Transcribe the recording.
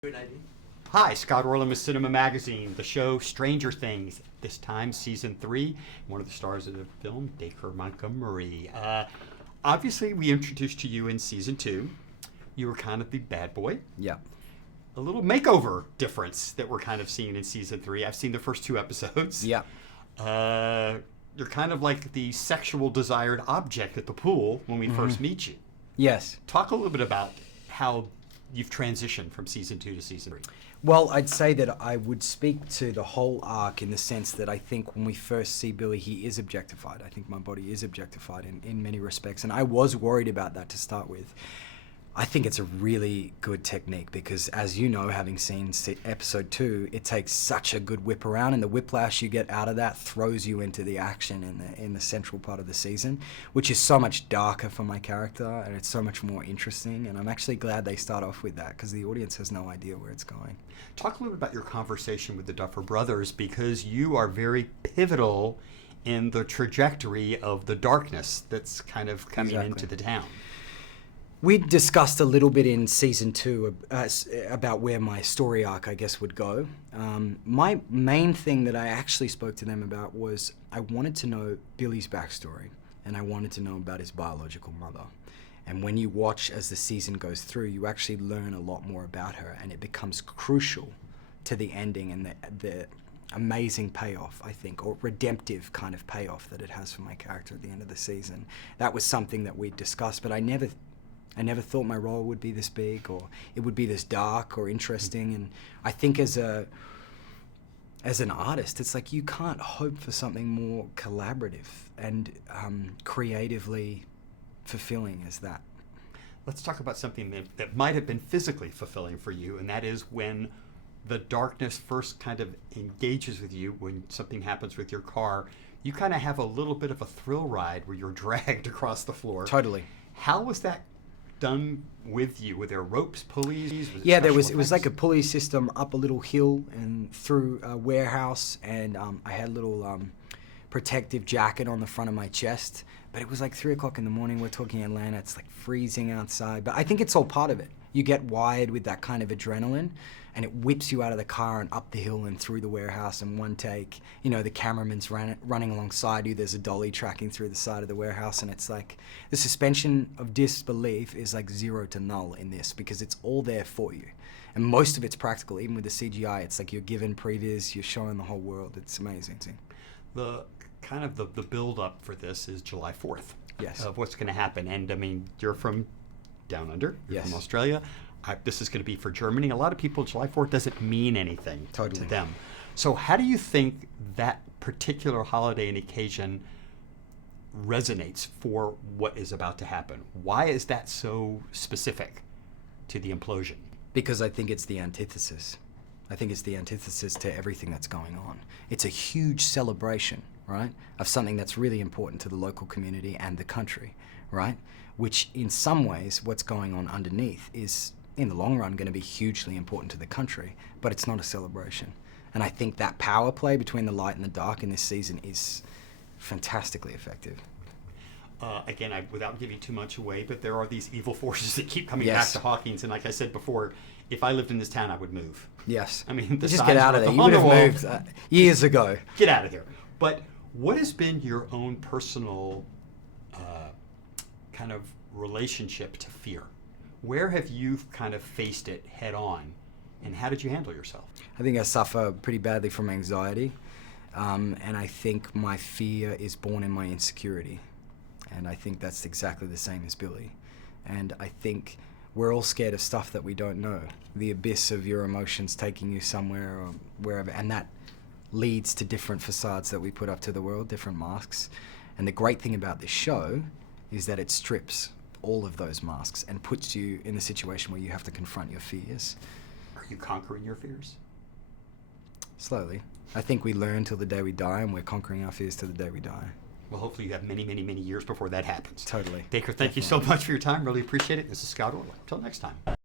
Good idea. Hi, Scott Orland with CINEMA-Magazine, the show Stranger Things, this time season 3. One of the stars of the film, Dacre Montgomery. Obviously, we introduced to you in season 2. You were kind of the bad boy. Yeah. A little makeover difference that we're kind of seeing in season 3. I've seen the first 2 episodes. Yeah. You're kind of like the sexual desired object at the pool when we first meet you. Yes. Talk a little bit about how you've transitioned from season 2 to season 3. Well, I'd say that I would speak to the whole arc in the sense that I think when we first see Billy, he is objectified. I think my body is objectified in many respects, and I was worried about that to start with. I think it's a really good technique because, as you know, having seen episode 2, it takes such a good whip around, and the whiplash you get out of that throws you into the action in the central part of the season, which is so much darker for my character, and it's so much more interesting, and I'm actually glad they start off with that because the audience has no idea where it's going. Talk a little bit about your conversation with the Duffer Brothers, because you are very pivotal in the trajectory of the darkness that's kind of coming into the town. We discussed a little bit in season 2 about where my story arc, I guess, would go. My main thing that I actually spoke to them about was I wanted to know Billy's backstory, and I wanted to know about his biological mother. And when you watch as the season goes through, you actually learn a lot more about her, and it becomes crucial to the ending and the amazing payoff, I think, or redemptive kind of payoff that it has for my character at the end of the season. That was something that we discussed, but I never thought my role would be this big or it would be this dark or interesting. And I think as an artist, it's like you can't hope for something more collaborative and creatively fulfilling as that. Let's talk about something that might have been physically fulfilling for you, and that is when the darkness first kind of engages with you, when something happens with your car. You kind of have a little bit of a thrill ride where you're dragged across the floor. Totally. How was that done with you? Were there ropes, pulleys? Yeah, it was like a pulley system up a little hill and through a warehouse, and I had a little protective jacket on the front of my chest, but it was like 3 o'clock in the morning. We're talking Atlanta, it's like freezing outside, but I think it's all part of it. You get wired with that kind of adrenaline, and it whips you out of the car and up the hill and through the warehouse in one take. You know, the cameraman's running alongside you, there's a dolly tracking through the side of the warehouse, and it's like the suspension of disbelief is like 0 to null in this because it's all there for you. And most of it's practical. Even with the CGI, it's like you're given previews, you're showing the whole world. It's amazing. The kind of the build up for this is July 4th. Yes. Of what's going to happen. And I mean, you're from down under, you're Yes. from Australia. This is going to be for Germany. A lot of people, July 4th doesn't mean anything to them. So how do you think that particular holiday and occasion resonates for what is about to happen? Why is that so specific to the implosion? Because I think it's the antithesis. I think it's the antithesis to everything that's going on. It's a huge celebration, right, of something that's really important to the local community and the country, right? Which in some ways, what's going on underneath is, in the long run, going to be hugely important to the country, but it's not a celebration. And I think that power play between the light and the dark in this season is fantastically effective. Again, without giving too much away, but there are these evil forces that keep coming Yes. back to Hawkins. And like I said before, if I lived in this town, I would move. Yes. I mean, just get out of there. You would have moved years ago. Get out of here. But what has been your own personal kind of relationship to fear? Where have you kind of faced it head on, and how did you handle yourself? I think I suffer pretty badly from anxiety, and I think my fear is born in my insecurity. And I think that's exactly the same as Billy. And I think we're all scared of stuff that we don't know. The abyss of your emotions taking you somewhere or wherever. And that leads to different facades that we put up to the world, different masks. And the great thing about this show is that it strips all of those masks and puts you in the situation where you have to confront your fears. Are you conquering your fears? Slowly. I think we learn till the day we die, and we're conquering our fears till the day we die. Well, hopefully you have many, many, many years before that happens. Totally. Dacre, thank you so much for your time. Really appreciate it. This is Scott Orland. Until next time.